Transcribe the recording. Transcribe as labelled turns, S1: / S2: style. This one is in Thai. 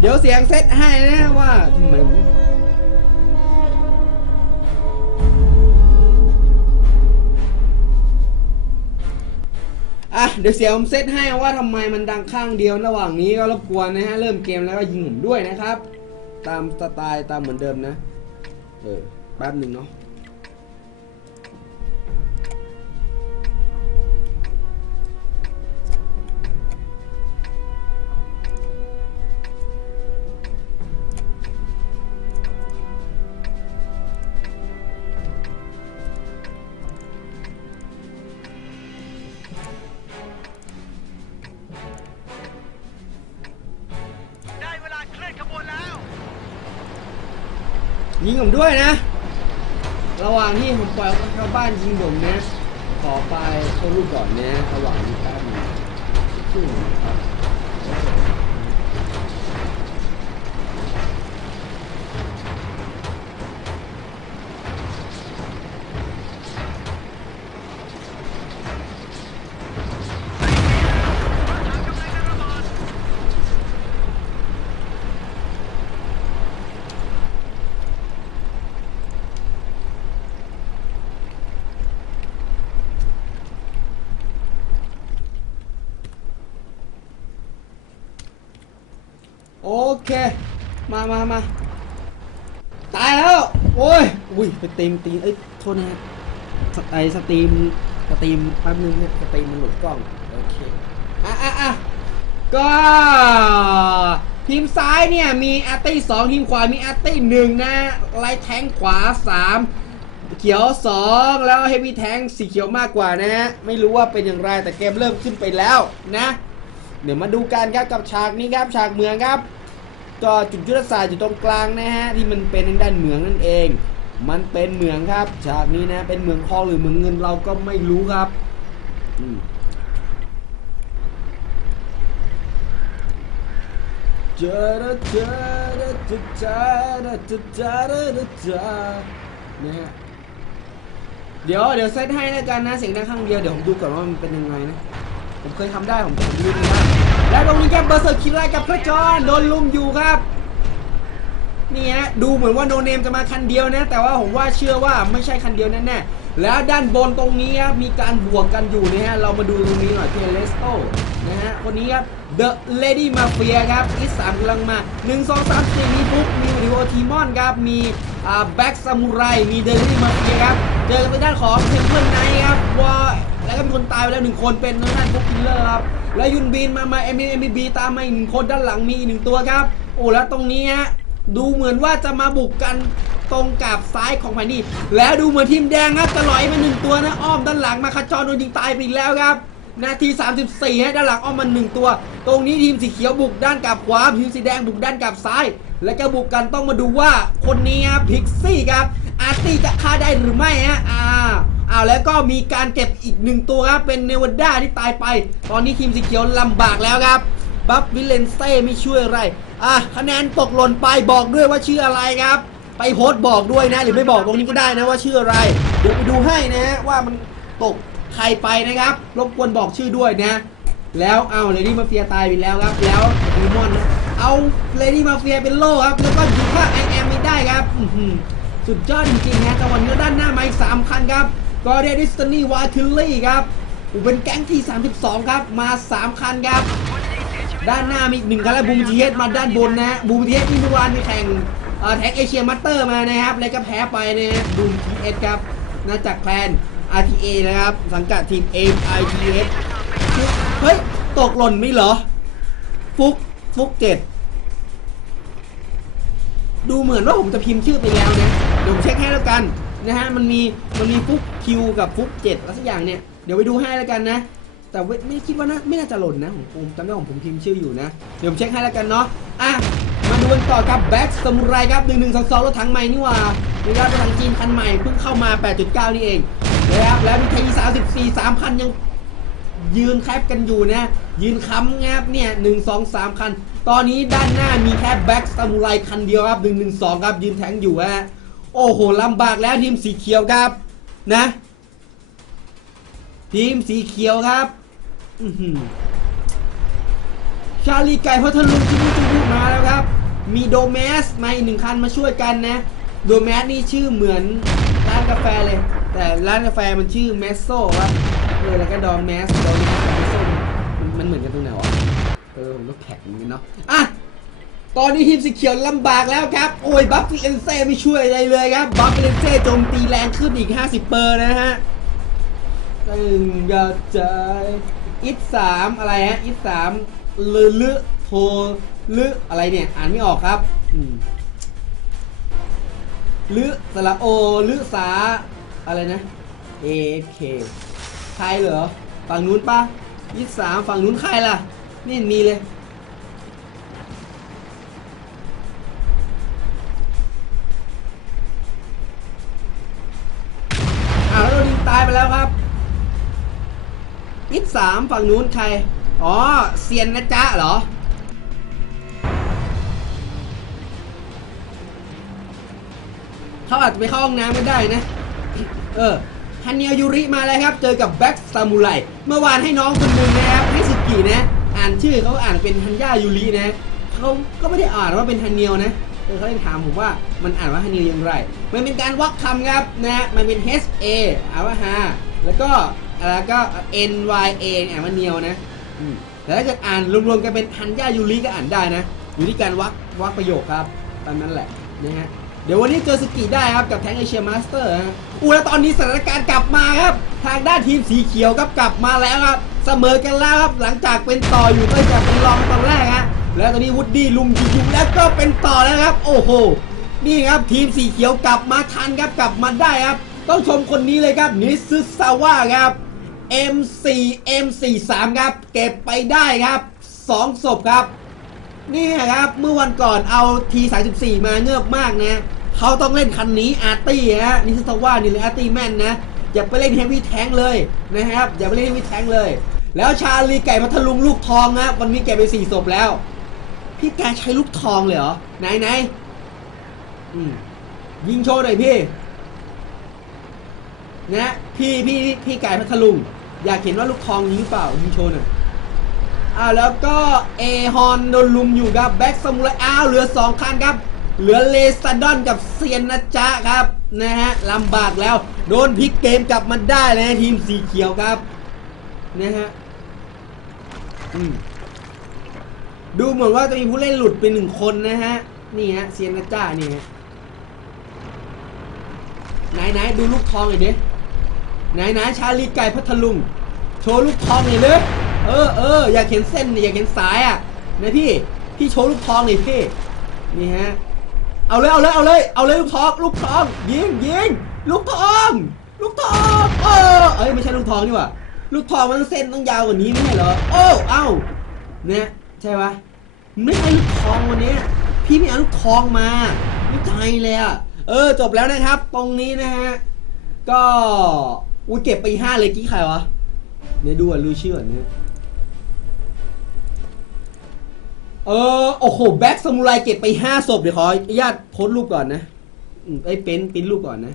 S1: เดี๋ยวเสียงเซตให้นะว่าทำไมอะเดี๋ยวเสียงผมเซตให้ว่าทำไมมันดังข้างเดียวระหว่างนี้ก็รบกวนนะฮะ เริ่มเกมแล้วก็ยิงผมด้วยนะครับ ตามสไตล์ตามเหมือนเดิมนะ เออแป๊บหนึ่งเนาะ ยิงผมด้วยนะ ระหว่างที่ผมปล่อยเข้าบ้านยิงผมนะ ขอไปเข้ารูปก่อนนะระหว่างนี้ครับ โอเค มามามาตายแล้ว โอ้ย อุ้ย ไปเตีมตีมเอ้ย โทษนะสไอสตรีม สตรีมแป๊บนึงเนี่ยสตรีมมันหลุดกล้อง โอเค อะอะอะก็ทีมซ้ายเนี่ย มีอาร์ตี้สองทีมขวา มีอาร์ตี้หนึ่งนะไลท์แทงขวาสามเขียวสองแล้วเฮฟวี่แทงสีเขียวมากกว่านะฮะ ไม่รู้ว่าเป็นอย่างไรแต่เกมเริ่มขึ้นไปแล้วนะ เดี๋ยวมาดูกันครับกับฉากนี้ครับฉากเมืองครับ ก็จุดยุทธศาสตร์อยู่ตรงกลางนะฮะที่มันเป็นทางด้านเหมืองนั่นเอง มันเป็นเหมืองครับฉากนี้นะเป็นเหมืองทองหรือเหมืองเงินเราก็ไม่รู้ครับจอระจอระจอเจระจอเจระจอนะฮะเดี๋ยวเดี๋ยวเซตให้แล้วกันนะเสียงดังข้างเดียวเดี๋ยวผมดูก่อนว่ามันเป็นยังไงนะ ผมเคยทำได้ผมผมรู้ดีมากและตรงนี้ครับเบอร์เซอร์คิดไล่กับพระจอนโดนลุมอยู่ครับนี่ฮะดูเหมือนว่าโนเนมจะมาคันเดียวนะ แต่ว่าผมว่าเชื่อว่าไม่ใช่คันเดียวแน่ๆแล้วด้านบนตรงนี้ครับมีการบวกกันอยู่นะฮะเรามาดูตรงนี้หน่อยเทเลสโตนะฮะคนนี้ครับ The Lady Mafia ครับอีสามกำลังมา 1 2 3 4มีบุ๊กมีวิดีโอทีมอนครับมีอ่าแบ็กซามูไรมี The Lady Mafia ครับเจอกันทางด้านของเทมเพิลไนท์ครับว่า แล้วก็มีคนตายไปแล้วหนึ่งคนเป็นทางด้านบุ๊กคิลเลอร์ครับ แล้วยุนบีนมา มาเอ็มเอ็มบีตามมาอีกหนึ่งคนด้านหลังมีอีกหนึ่งตัวครับ โอ้แล้วตรงนี้ฮะดูเหมือนว่าจะมาบุกกันตรงกับซ้ายของแผนดินแล้วดูเหมือนทีมแดงครับจะลอยมาหนึ่งตัวนะอ้อมด้านหลังมาคาจรโดนยิงตายไปอีกแล้วครับนาที 34ฮะด้านหลังอ้อมมาหนึ่งตัว ตรงนี้ทีมสีเขียวบุกด้านกับขวาทีมสีแดงบุกด้านกับซ้าย และก็บุกกันต้องมาดูว่าคนนี้ครับพิกซี่ครับอาร์ตี้จะฆ่าได้หรือไม่ฮะอ่า อ้าวแล้วก็มีการเก็บอีกหนึ่งตัวครับ เป็นเนวาด้าที่ตายไป ตอนนี้ทีมสีเขียวลำบากแล้วครับบัฟวิเลนเซ่ไม่ช่วยอะไร อะคะแนนตกหล่นไปบอกด้วยว่าชื่ออะไรครับ ไปโพสต์บอกด้วยนะ หรือไม่บอกตรงนี้ก็ได้นะว่าชื่ออะไร เดี๋ยวไปดูให้นะว่ามันตกใครไปนะครับ รบกวนบอกชื่อด้วยนะ แล้วเอาเลดี้มาเฟียตายไปแล้วครับ แล้วดีมอนเอาเลดี้มาเฟียเป็นโล่ครับ แล้วก็ยิงฆ่าไอแอมไม่ได้ครับสุดยอดจริงๆนะแต่วันนี้ด้านหน้ามาอีกสามคันครับ ก็เดดิสตันี่วาคิลลี่ครับเป็นแก๊งที่ 32 ครับ มา 3 คันครับ ด้านหน้ามีอีกหนึ่งคันแล้วบูมทีเอสมาด้านบนนะฮะบูมทีเอสที่เมื่อวานไปแข่งเอ่อแท็กเอเชียมัตเตอร์มานะครับ แล้วก็แพ้ไปนะฮะบูมทีเอสครับน่าจากแคลน RTA นะครับ สังกัดทีม AITS เฮ้ย ตกหล่นไม่เหรอ ฟุก ฟุกเจ็ด ดูเหมือนว่าผมจะพิมพ์ชื่อไปแล้วนะเดี๋ยวผมเช็คให้แล้วกัน นะฮะมันมีมันมีฟุกคิวกับฟุกเจ็ดอะไรสักอย่างเนี่ยเดี๋ยวไปดูให้แล้วกันนะ แต่ว้ยไม่คิดว่าน่าไม่น่าจะหล่นนะผมผมจำได้ของผมพิมพ์ชื่ออยู่นะ เดี๋ยวผมเช็คให้แล้วกันเนาะอะมาดูกันต่อกับแบ็กสมุไรครับ1 1 2 2รถถังใหม่นี่ว่านี่ครับรถถังจีนคันใหม่เพิ่งเข้ามา 8.9 นี่เองนะครับแล้วมีไทย34 3คันยังยืนแคปกันอยู่นะ ยืนค้ำงับเนี่ยหนึ่งสองสามคัน ตอนนี้ด้านหน้ามีแค่แบ็กซามูไรคันเดียวครับหนึ่งหนึ่งสองครับยืนแทงอยู่ฮะ โอ้โหลำบากแล้วทีมสีเขียวครับนะ ทีมสีเขียวครับชาลีไก่พัทลุงที่นี่จังพูดมาแล้วครับ มีโดแมสมาอีกหนึ่งคันมาช่วยกันนะ โดแมสนี่ชื่อเหมือนร้านกาแฟเลย แต่ร้านกาแฟมันชื่อแมสโซครับเออแล้วก็ดอแมสโดแมสแมสโซมันมันเหมือนกันตรงไหนวะเออผมต้องแท็กเหมือนกันเนาะอะ ตอนนี้ทีมสีเขียวลำบากแล้วครับ โอ้ยบัฟฟิเอนเซ่ไม่ช่วยอะไรเลยครับ บัฟฟิเอนเซ่โจมตีแรงขึ้นอีก 50 เปอร์นะฮะตึงกระจายอิทสามอะไรฮะ อิทสามลือลึโทลึออะไรเนี่ย อ่านไม่ออกครับอืมลึสระโอลึสา อะไรนะ A K ใครเหรอ ฝั่งนู้นปะอิทสามฝั่งนู้นใครล่ะ นี่มีเลย ยิสามฝั่งนู้นใคร อ๋อเซียนนะจ๊ะเหรอ เขาอาจจะไปเข้าห้องน้ำไม่ได้นะ เออฮันเนียยูริมาแล้วครับ เจอกับแบ็กซามูไรเมื่อวานให้น้องคนหนึ่งนะครับให้สกินะ อ่านชื่อเขาอ่านเป็นฮันยายูรินะเขาก็ไม่ได้อ่านว่าเป็นฮันเนียวนะเออเขาเลยถามผมว่ามันอ่านว่าฮันเนียอย่างไร มันเป็นการวักคำครับนะมันเป็น H A อ่านว่าฮาแล้วก็ แล้วก็ N Y A อ่านว่าเนียวนะอืมแต่ถ้าเกิดอ่านรวมๆกันเป็นฮันยายูริก็อ่านได้นะ อยู่ที่การวักวักประโยคครับตามนั้นแหละนะฮะเดี๋ยววันนี้เจอสกิได้ครับกับแทงเอเชียมาสเตอร์ฮะอู้แล้วตอนนี้สถานการณ์กลับมาครับ ทางด้านทีมสีเขียวครับกลับมาแล้วครับเสมอกันแล้วครับหลังจากเป็นต่ออยู่ตั้งแต่เป็นรองตอนแรกฮะแล้วตอนนี้วูดดี้ลุมยิงๆแล้วก็เป็นต่อแล้วครับ โอ้โหนี่ครับทีมสีเขียวกลับมาทันครับกลับมาได้ครับ ต้องชมคนนี้เลยครับนิซึซาวะครับ M4 M43 ครับ เก็บไปได้ครับสองศพครับ นี่ครับเมื่อวันก่อนเอาที34 มาเงือบมากนะเขาต้องเล่นคันนี้อาร์ตี้ฮะนิสตาว่านี่เลยอาร์ตี้แมนนะ อย่าไปเล่นเฮฟวี่แทงเลยนะครับ อย่าไปเล่นเฮฟวี่แทงเลย แล้วชาลีไก่พัทลุงลูกทองนะวันนี้แกไปสี่ศพแล้ว พี่แกใช้ลูกทองเลยเหรอ ไหนไหนยิงโชว์หน่อยพี่นะพี่พี่พี่ไก่พัทลุง อยากเห็นว่าลูกทองยิงเปล่ายิงโชว์หน่อยอ่าแล้วก็เอฮอนโดนลุมอยู่ครับแบ็กซามูไรอ้าวเหลือ2คันครับ เหลือเลซาดอนกับเซียนนะจ๊ะครับนะฮะลำบากแล้ว โดนพลิกเกมกลับมาได้เลยนะทีมสีเขียวครับนะฮะดูเหมือนว่าจะมีผู้เล่นหลุดไปหนึ่งคนนะฮะ นี่ฮะเซียนนะจ๊ะนี่ฮะไหนไหนดูลูกทองหน่อยดิ ไหนไหนชาลีไก่พัทลุง โชว์ลูกทองหน่อยเลยเออเอออยากเห็นเส้นอยากเห็นสายอะนะพี่พี่โชว์ลูกทองหน่อยพี่นี่ฮะเอาเลยเอาเลยเอาเลยเอาเลยลูกทองลูกทองยิงยิงลูกทองลูกทองเออเอ้ยไม่ใช่ลูกทองนี่หว่าลูกทองมันเส้นต้องยาวกว่านี้ไม่ใช่เหรอโอ้เอ้าเนี่ยใช่ปะไม่ใช่ลูกทองวันนี้พี่ไม่เอาลูกทองมาไม่ใจเลยอะเออจบแล้วนะครับ ตรงนี้นะฮะก็ อุ้ยเก็บไปห้าเลยกี้ใครวะเนี่ยดูอะรู้ชื่อก่อนเนี่ยเออโอ้โหแบ็กซามูไรเก็บไปห้าศพเดี๋ยวขออนุญาตโพสต์รูปก่อนนะไอ้เป็นปิ้นรูปก่อนนะ